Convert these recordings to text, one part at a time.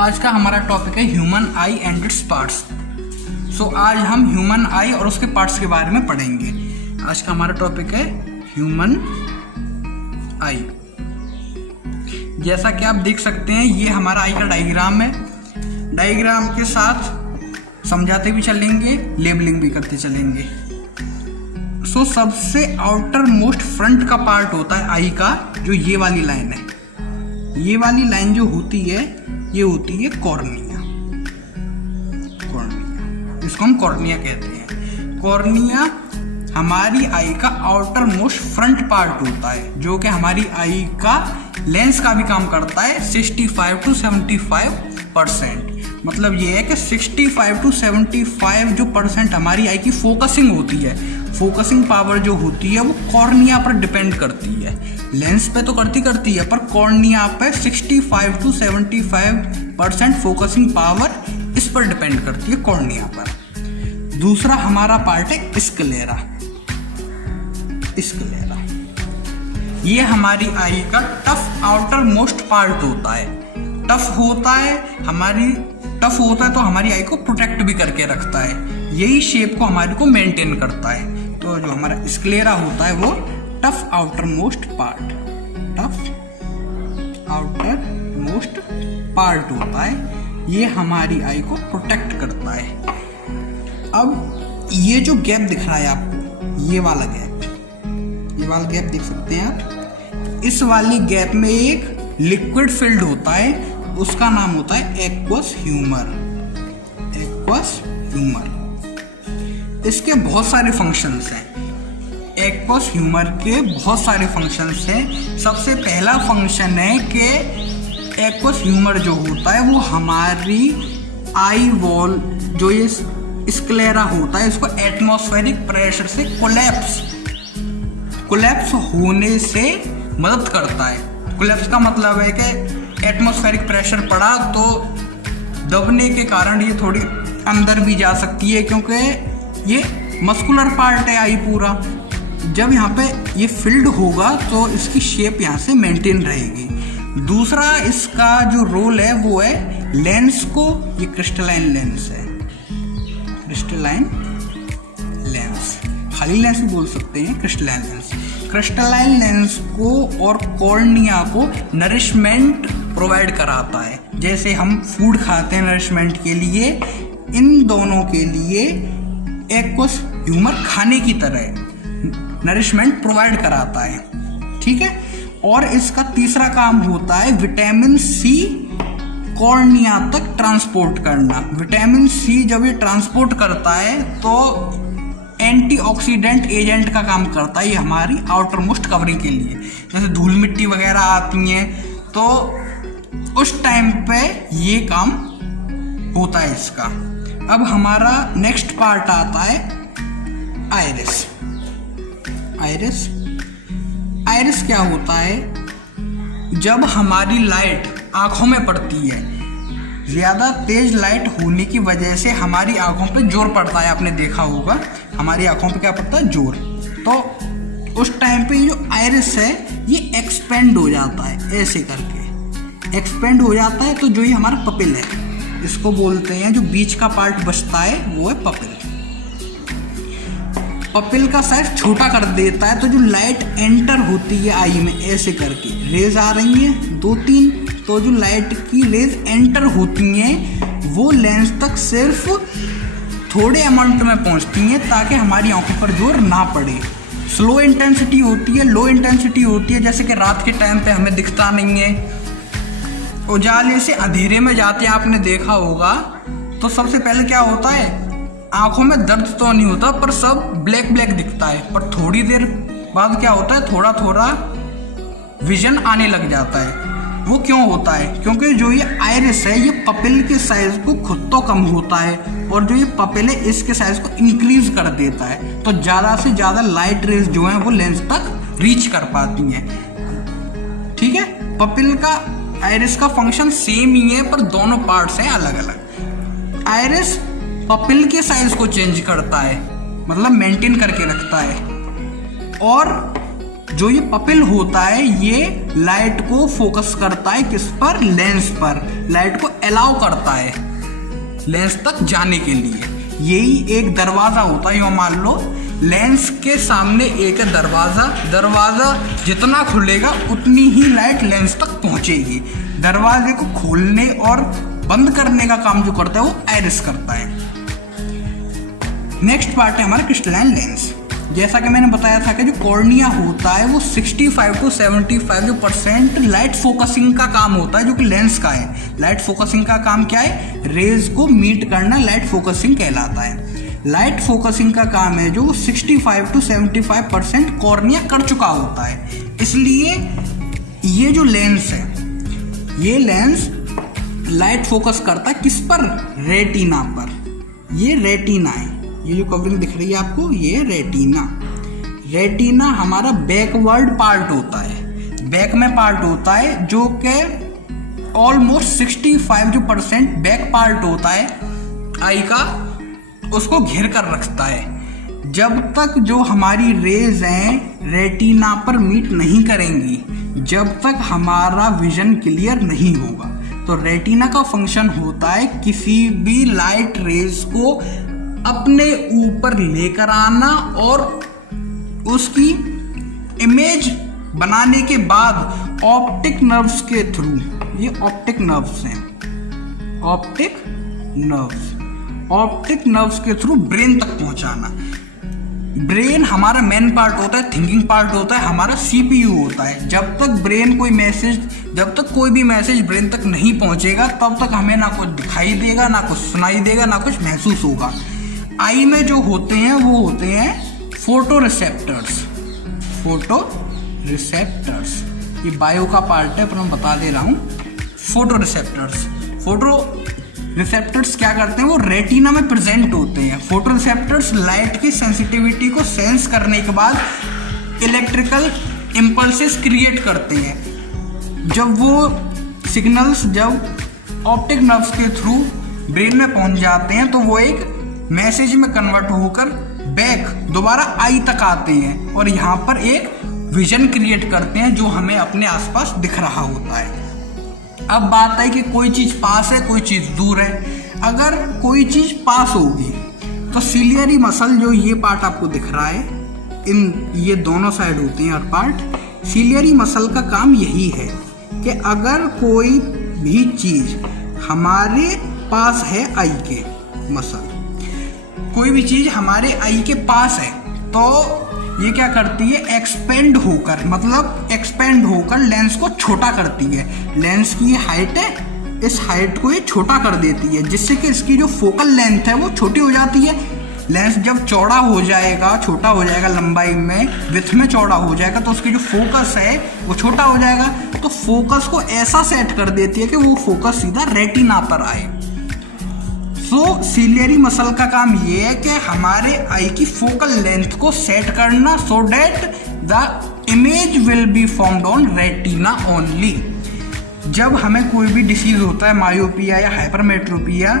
आज का हमारा टॉपिक है human eye and its parts. So आज हम ह्यूमन आई और उसके पार्ट्स के बारे में पढ़ेंगे। आज का हमारा टॉपिक है ह्यूमन आई। जैसा कि आप देख सकते हैं, ये हमारा आई का डायग्राम है। डायग्राम के साथ समझाते भी चलेंगे, लेबलिंग भी करते चलेंगे। सो सबसे आउटर मोस्ट फ्रंट का पार्ट होता है आई का, जो ये वाली लाइन है। ये वाली लाइन जो होती है, ये होती है कॉर्निया। कॉर्निया, इसको हम कॉर्निया कहते हैं। कॉर्निया हमारी आई का आउटर मोस्ट फ्रंट पार्ट होता है, जो कि हमारी आई का लेंस का भी काम करता है 65 to 75%। मतलब ये है कि 65 to 75 जो परसेंट हमारी आई की फोकसिंग होती है, फोकसिंग पावर जो होती है वो कॉर्निया पर डिपेंड करती है। लेंस पे तो करती है, पर कॉर्निया पे 65 to 75% फोकसिंग पावर इस पर डिपेंड करती है, कॉर्निया पर। दूसरा हमारा पार्ट है स्क्लेरा। स्क्लेरा ये हमारी आई का टफ आउटर मोस्ट पार्ट होता है। टफ होता है तो हमारी आई को प्रोटेक्ट भी करके रखता है। यही शेप को हमारे को मेंटेन करता है। तो जो हमारा स्क्लेरा होता है वो टफ आउटर मोस्ट पार्ट होता है। ये हमारी आई को प्रोटेक्ट करता है। अब ये जो गैप दिख रहा है आपको, ये वाला गैप देख सकते हैं आप। इस वाली गैप में एक लिक्विड फिल्ड होता है, उसका नाम होता है एक्वस ह्यूमर। इसके बहुत सारे फंक्शंस हैं। एक्वस ह्यूमर के बहुत सारे फंक्शंस हैं। सबसे पहला फंक्शन है कि एक्वस ह्यूमर जो होता है वो हमारी आई वॉल, जो ये स्क्लेरा होता है, इसको एटमॉस्फेरिक प्रेशर से कोलैप्स होने से मदद करता है। कोलैप्स का मतलब है कि एटमॉस्फेरिक प्रेशर पड़ा तो दबने के कारण ये थोड़ी अंदर भी जा सकती है, क्योंकि ये मस्कुलर पार्ट है आई पूरा। जब यहाँ पे ये फिल्ड होगा तो इसकी शेप यहाँ से मेंटेन रहेगी। दूसरा इसका जो रोल है वो है लेंस को, ये क्रिस्टलाइन लेंस है। खाली लेंस भी बोल सकते हैं, क्रिस्टलाइन लेंस को और कॉर्निया को नरिशमेंट प्रोवाइड कराता है। जैसे हम फूड खाते हैं नरिशमेंट के लिए, इन दोनों के लिए एक्वस ह्यूमर खाने की तरह नरिशमेंट प्रोवाइड कराता है। ठीक है। और इसका तीसरा काम होता है विटामिन सी कॉर्निया तक ट्रांसपोर्ट करना। विटामिन सी जब ये ट्रांसपोर्ट करता है तो एंटीऑक्सीडेंट एजेंट का काम करता है ये हमारी आउटर मोस्ट कवरिंग के लिए। जैसे धूल मिट्टी वगैरह आती हैं तो उस टाइम पे ये काम होता है इसका। अब हमारा नेक्स्ट पार्ट आता है आइरिस। आइरिस क्या होता है? जब हमारी लाइट आंखों में पड़ती है, ज़्यादा तेज लाइट होने की वजह से हमारी आंखों पे जोर पड़ता है। आपने देखा होगा हमारी आंखों पे क्या पड़ता है? जोर। तो उस टाइम पे ये जो आइरिस है ये एक्सपेंड हो जाता है, ऐसे करके एक्सपेंड हो जाता है। तो जो ये हमारा पपिल है, इसको बोलते हैं, जो बीच का पार्ट बचता है वो है पपिल। पपिल का साइज छोटा कर देता है। तो जो लाइट एंटर होती है आई में, ऐसे करके रेज आ रही हैं 2-3, तो जो लाइट की रेज एंटर होती हैं वो लेंस तक सिर्फ थोड़े अमाउंट में पहुंचती हैं, ताकि हमारी आंखों पर जोर ना पड़े। स्लो इंटेंसिटी होती है, लो इंटेंसिटी होती है। जैसे कि रात के टाइम पे हमें दिखता नहीं है, उजाले से अंधेरे में जाते हैं, आपने देखा होगा, तो सबसे पहले क्या होता है, आंखों में दर्द तो नहीं होता पर सब ब्लैक दिखता है। पर थोड़ी देर बाद क्या होता है, थोड़ा थोड़ा विजन आने लग जाता है। वो क्यों होता है? क्योंकि जो ये आइरिस है ये पपिल के साइज को खुद तो कम होता है, और जो ये पपिल है इसके साइज को इंक्रीज कर देता है। तो ज़्यादा से ज़्यादा लाइट रेज जो है वो लेंस तक रीच कर पाती हैं। ठीक है। पपिल का आइरिस का फंक्शन सेम ही है, पर दोनों पार्ट्स हैं अलग अलग। आइरिस पपिल के साइज को चेंज करता है, मतलब मेंटेन करके रखता है, और जो ये पपिल होता है ये लाइट को फोकस करता है किस पर, लेंस पर, लाइट को अलाउ करता है लेंस तक जाने के लिए। यही एक दरवाजा होता है। यो मान लो लेंस के सामने एक दरवाजा जितना खुलेगा उतनी ही लाइट लेंस तक पहुंचेगी। दरवाजे को खोलने और बंद करने का काम जो करता है वो आइरिस करता है। नेक्स्ट पार्ट है हमारा क्रिस्टलाइन लेंस। जैसा कि मैंने बताया था कि जो कॉर्निया होता है वो 65 to 75% लाइट फोकसिंग का काम होता है, जो कि लेंस का है। लाइट फोकसिंग का काम क्या है, रेज को मीट करना लाइट फोकसिंग कहलाता है। लाइट फोकसिंग का काम है जो 65 to 75% कॉर्निया कर चुका होता है। इसलिए ये जो लेंस है, ये लेंस लाइट फोकस करता है किस पर, रेटिना पर। ये रेटिना है, ये जो कवरिंग दिख रही है आपको, ये रेटिना हमारा बैकवर्ड पार्ट होता है, बैक में पार्ट होता है, जो कि ऑलमोस्ट 65% बैक पार्ट होता है आई का, उसको घेर कर रखता है। जब तक जो हमारी रेज हैं रेटिना पर मीट नहीं करेंगी, जब तक हमारा विजन क्लियर नहीं होगा। तो रेटिना का फंक्शन होता है किसी भी लाइट रेज को अपने ऊपर लेकर आना और उसकी इमेज बनाने के बाद ऑप्टिक नर्व्स के थ्रू, ये ऑप्टिक नर्व्स हैं, ऑप्टिक नर्व्स के थ्रू ब्रेन तक पहुंचाना। ब्रेन हमारा मेन पार्ट होता है, थिंकिंग पार्ट होता है, हमारा CPU होता है। जब तक कोई भी मैसेज ब्रेन तक नहीं पहुंचेगा तब तक हमें ना कुछ दिखाई देगा, ना कुछ सुनाई देगा, ना कुछ महसूस होगा। आई में जो होते हैं वो होते हैं फोटो रिसेप्टर्स। ये बायो का पार्ट है पर मैं बता दे रहा हूँ। फोटो रिसेप्टर्स क्या करते हैं, वो रेटिना में प्रेजेंट होते हैं। फोटो रिसेप्टर्स लाइट की सेंसिटिविटी को सेंस करने के बाद इलेक्ट्रिकल इम्पल्सेस क्रिएट करते हैं। जब वो सिग्नल्स जब ऑप्टिक नर्व्स के थ्रू ब्रेन में पहुंच जाते हैं तो वो एक मैसेज में कन्वर्ट होकर बैक दोबारा आई तक आते हैं और यहाँ पर एक विजन क्रिएट करते हैं जो हमें अपने आसपास दिख रहा होता है। अब बात है कि कोई चीज़ पास है, कोई चीज़ दूर है। अगर कोई चीज़ पास होगी तो सिलियरी मसल, जो ये पार्ट आपको दिख रहा है, ये दोनों साइड होते हैं और पार्ट। सिलियरी मसल का काम यही है कि अगर कोई भी चीज़ हमारे पास है, आई के मसल, कोई भी चीज़ हमारे आई के पास है तो ये क्या करती है, एक्सपेंड होकर लेंस को छोटा करती है। लेंस की ये हाइट है, इस हाइट को ये छोटा कर देती है, जिससे कि इसकी जो फोकल लेंथ है वो छोटी हो जाती है। लेंस जब चौड़ा हो जाएगा, छोटा हो जाएगा लंबाई में, विड्थ में चौड़ा हो जाएगा तो उसकी जो फोकस है वो छोटा हो जाएगा। तो फोकस को ऐसा सेट कर देती है कि वो फोकस सीधा रेटिना पर आए। सो सिलियरी मसल का काम ये है कि हमारे आई की फोकल लेंथ को सेट करना, so that the image will be formed on retina only. जब हमें कोई भी डिसीज होता है, मायोपिया या हाइपरमेट्रोपिया,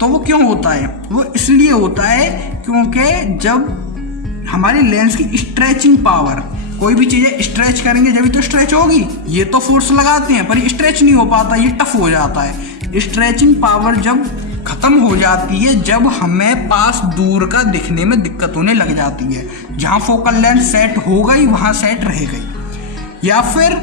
तो वो क्यों होता है, वो इसलिए होता है क्योंकि जब हमारी लेंस की स्ट्रेचिंग पावर, कोई भी चीज़ें स्ट्रेच करेंगे जब तो स्ट्रेच होगी, ये तो फोर्स लगाते हैं पर ये स्ट्रेच नहीं हो पाता, ये टफ हो जाता है। स्ट्रेचिंग पावर जब खत्म हो जाती है जब हमें पास दूर का दिखने में दिक्कत होने लग जाती है। जहाँ फोकल लेंथ सेट हो गई वहाँ सेट रह गई। या फिर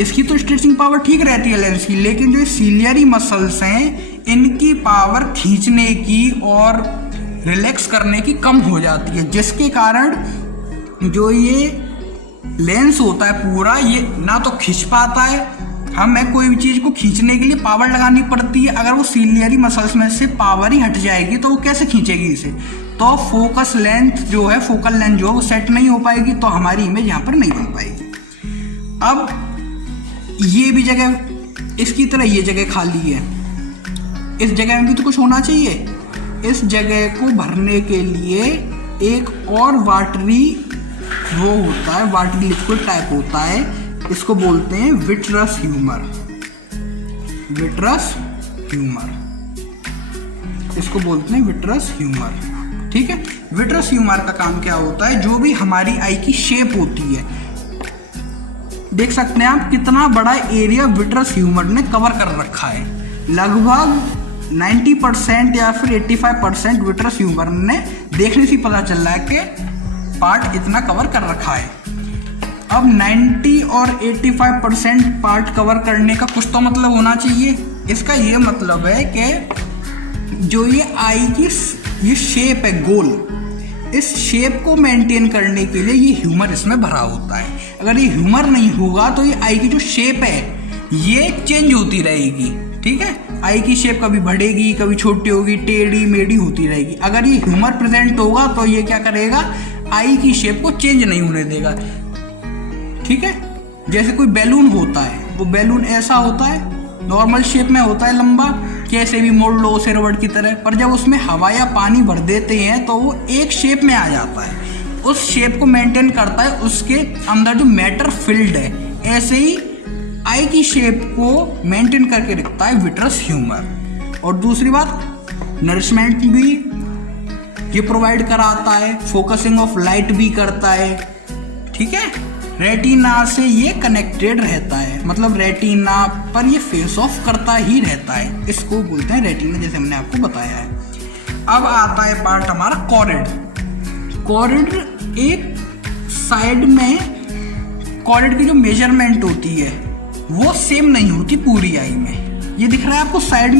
इसकी तो स्ट्रेचिंग पावर ठीक रहती है लेंस की, लेकिन जो सिलियरी मसल्स हैं इनकी पावर खींचने की और रिलैक्स करने की कम हो जाती है, जिसके कारण जो ये लेंस होता है पूरा, ये ना तो खींच पाता है। हमें कोई भी चीज़ को खींचने के लिए पावर लगानी पड़ती है। अगर वो सिलियरी मसल्स में से पावर ही हट जाएगी तो वो कैसे खींचेगी इसे, तो फोकस लेंथ जो है, फोकल लेंथ जो है वो सेट नहीं हो पाएगी, तो हमारी इमेज यहाँ पर नहीं बन पाएगी। अब ये भी जगह इसकी तरह ये जगह खाली है, इस जगह में भी तो कुछ होना चाहिए। इस जगह को भरने के लिए एक और वाटरी वो होता है, वाटरी लिक्विड टाइप होता है, इसको बोलते हैं विट्रस ह्यूमर। इसको बोलते हैं विट्रस ह्यूमर। ठीक है, विट्रस ह्यूमर का काम क्या होता है, जो भी हमारी आई की शेप होती है, देख सकते हैं आप कितना बड़ा एरिया विट्रस ह्यूमर ने कवर कर रखा है। लगभग 90% या फिर 85% विट्रस ह्यूमर ने देखने से पता चल रहा है कि पार्ट इतना कवर कर रखा है। अब 90 और 85% पार्ट कवर करने का कुछ तो मतलब होना चाहिए। इसका ये मतलब है कि जो ये आई की ये शेप है गोल, इस शेप को मेंटेन करने के लिए ये ह्यूमर इसमें भरा होता है। अगर ये ह्यूमर नहीं होगा तो ये आई की जो शेप है ये चेंज होती रहेगी, ठीक है। आई की शेप कभी बढ़ेगी, कभी छोटी होगी, टेढ़ी मेढ़ी होती रहेगी। अगर ये ह्यूमर प्रेजेंट होगा तो ये क्या करेगा, आई की शेप को चेंज नहीं होने देगा, ठीक है। जैसे कोई बैलून होता है, वो बैलून ऐसा होता है, नॉर्मल शेप में होता है, लंबा, कैसे भी मोड़ लो उसे रबड़ की तरह, पर जब उसमें हवा या पानी भर देते हैं तो वो एक शेप में आ जाता है। उस शेप को मेंटेन करता है उसके अंदर जो मैटर फिल्ड है। ऐसे ही आई की शेप को मेंटेन करके रखता है विट्रस ह्यूमर। और दूसरी बात, नरिशमेंट भी ये प्रोवाइड कराता है, फोकसिंग ऑफ लाइट भी करता है, ठीक है। रेटिना से ये कनेक्टेड रहता है, मतलब रेटिना पर ये फेस ऑफ करता ही रहता है, इसको बोलते हैं रेटिना, जैसे हमने आपको बताया है। अब आता है पार्ट हमारा कॉरिड। कॉरिड एक साइड में, कॉरिड की जो मेजरमेंट होती है वो सेम नहीं होती पूरी आई में। ये दिख रहा है आपको साइड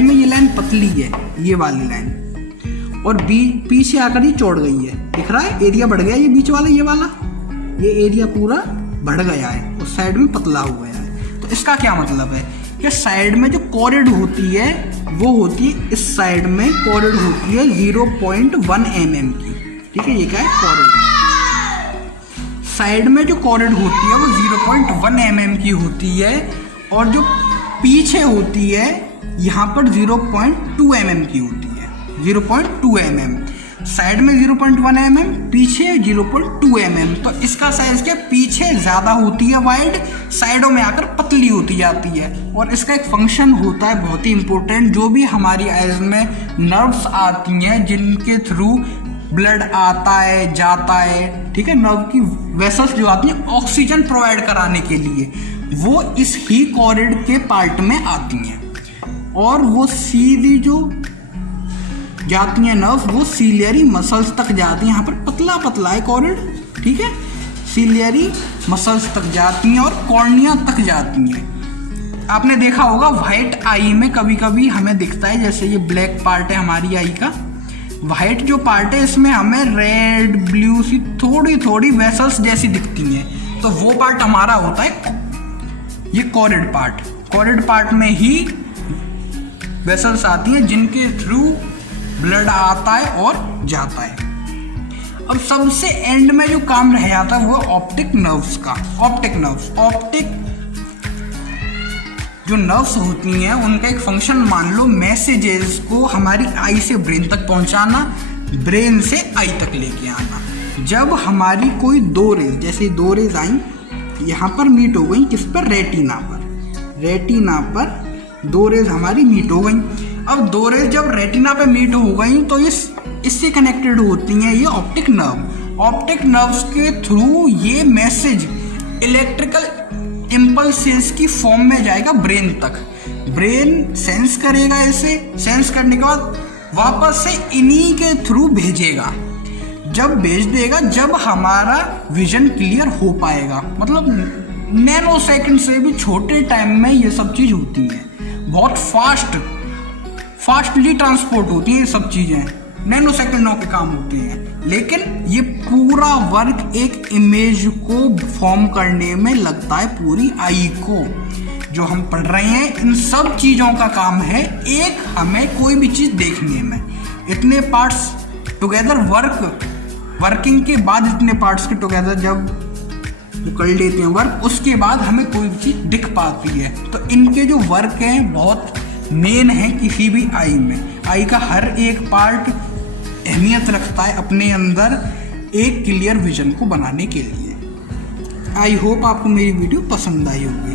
में ये लाइन पतली है, ये वाली लाइन, और पीछे आकर ये चौड़ गई है, दिख रहा है, एरिया बढ़ गया, ये बीच वाला ये एरिया पूरा बढ़ गया है और साइड में पतला हो गया है। तो इसका क्या मतलब है कि साइड में जो कॉरिड होती है वो होती है, इस साइड में कॉरिड होती है 0.1 mm की, ठीक है। ये क्या है, कॉरिड। साइड में जो कॉरिड होती है वो 0.1 mm की होती है, और जो पीछे होती है यहाँ पर 0.2 mm की होती है, 0.2 mm। साइड में 0.1 mm, पीछे 0.2 mm। तो इसका साइज क्या, पीछे ज़्यादा होती है वाइड, साइडों में आकर पतली होती जाती है। और इसका एक फंक्शन होता है बहुत ही इंपॉर्टेंट, जो भी हमारी आइज में नर्व्स आती हैं जिनके थ्रू ब्लड आता है जाता है, ठीक है, नर्व की वेसल्स जो आती हैं ऑक्सीजन प्रोवाइड कराने के लिए, वो इस ही कॉरिड के पार्ट में आती हैं। और वो सीधी जो जाती हैं नर्व्स, वो सीलियरी मसल्स तक जाती हैं। यहाँ पर पतला पतला है कॉरिड, ठीक है, सीलियरी मसल्स तक जाती हैं और कॉर्निया तक जाती हैं। आपने देखा होगा वाइट आई में कभी कभी हमें दिखता है, जैसे ये ब्लैक पार्ट है हमारी आई का, वाइट जो पार्ट है इसमें हमें रेड ब्लू सी थोड़ी थोड़ी वेसल्स जैसी दिखती हैं, तो वो पार्ट हमारा होता है ये कॉरिड पार्ट। कॉरिड पार्ट में ही वेसल्स आती हैं जिनके थ्रू ब्लड आता है और जाता है। अब सबसे एंड में जो काम रह जाता है वो ऑप्टिक नर्व्स का। ऑप्टिक जो नर्व्स होती हैं उनका एक फंक्शन मान लो मैसेजेस को हमारी आई से ब्रेन तक पहुंचाना, ब्रेन से आई तक लेके आना। जब हमारी कोई दो रेज, जैसे दो रेज आई यहाँ पर मीट हो गई, किस पर, रेटिना पर दो रेज हमारी मीट हो गई। अब दो रेज जब रेटिना पे मीट हो गई तो इससे कनेक्टेड होती हैं ये ऑप्टिक नर्व। ऑप्टिक नर्व्स के थ्रू ये मैसेज इलेक्ट्रिकल इम्पल्सेस की फॉर्म में जाएगा ब्रेन तक। ब्रेन सेंस करेगा, इसे सेंस करने के बाद वापस से इन्हीं के थ्रू भेजेगा। जब भेज देगा, जब हमारा विजन क्लियर हो पाएगा, मतलब नैनो सेकंड से भी छोटे टाइम में ये सब चीज़ होती है, बहुत फास्टली ट्रांसपोर्ट होती है ये सब चीज़ें, नैनो सेकंडों के काम होते हैं। लेकिन ये पूरा वर्क एक इमेज को फॉर्म करने में लगता है पूरी आई को। जो हम पढ़ रहे हैं इन सब चीज़ों का काम है एक हमें कोई भी चीज़ देखने में। इतने पार्ट्स टुगेदर वर्किंग के बाद, इतने पार्ट्स के टुगेदर जब कर लेते हैं वर्क, उसके बाद हमें कोई भी चीज़ दिख पाती है। तो इनके जो वर्क हैं बहुत मेन है किसी भी आई में। आई का हर एक पार्ट अहमियत रखता है अपने अंदर एक क्लियर विजन को बनाने के लिए। आई होप आपको मेरी वीडियो पसंद आई होगी।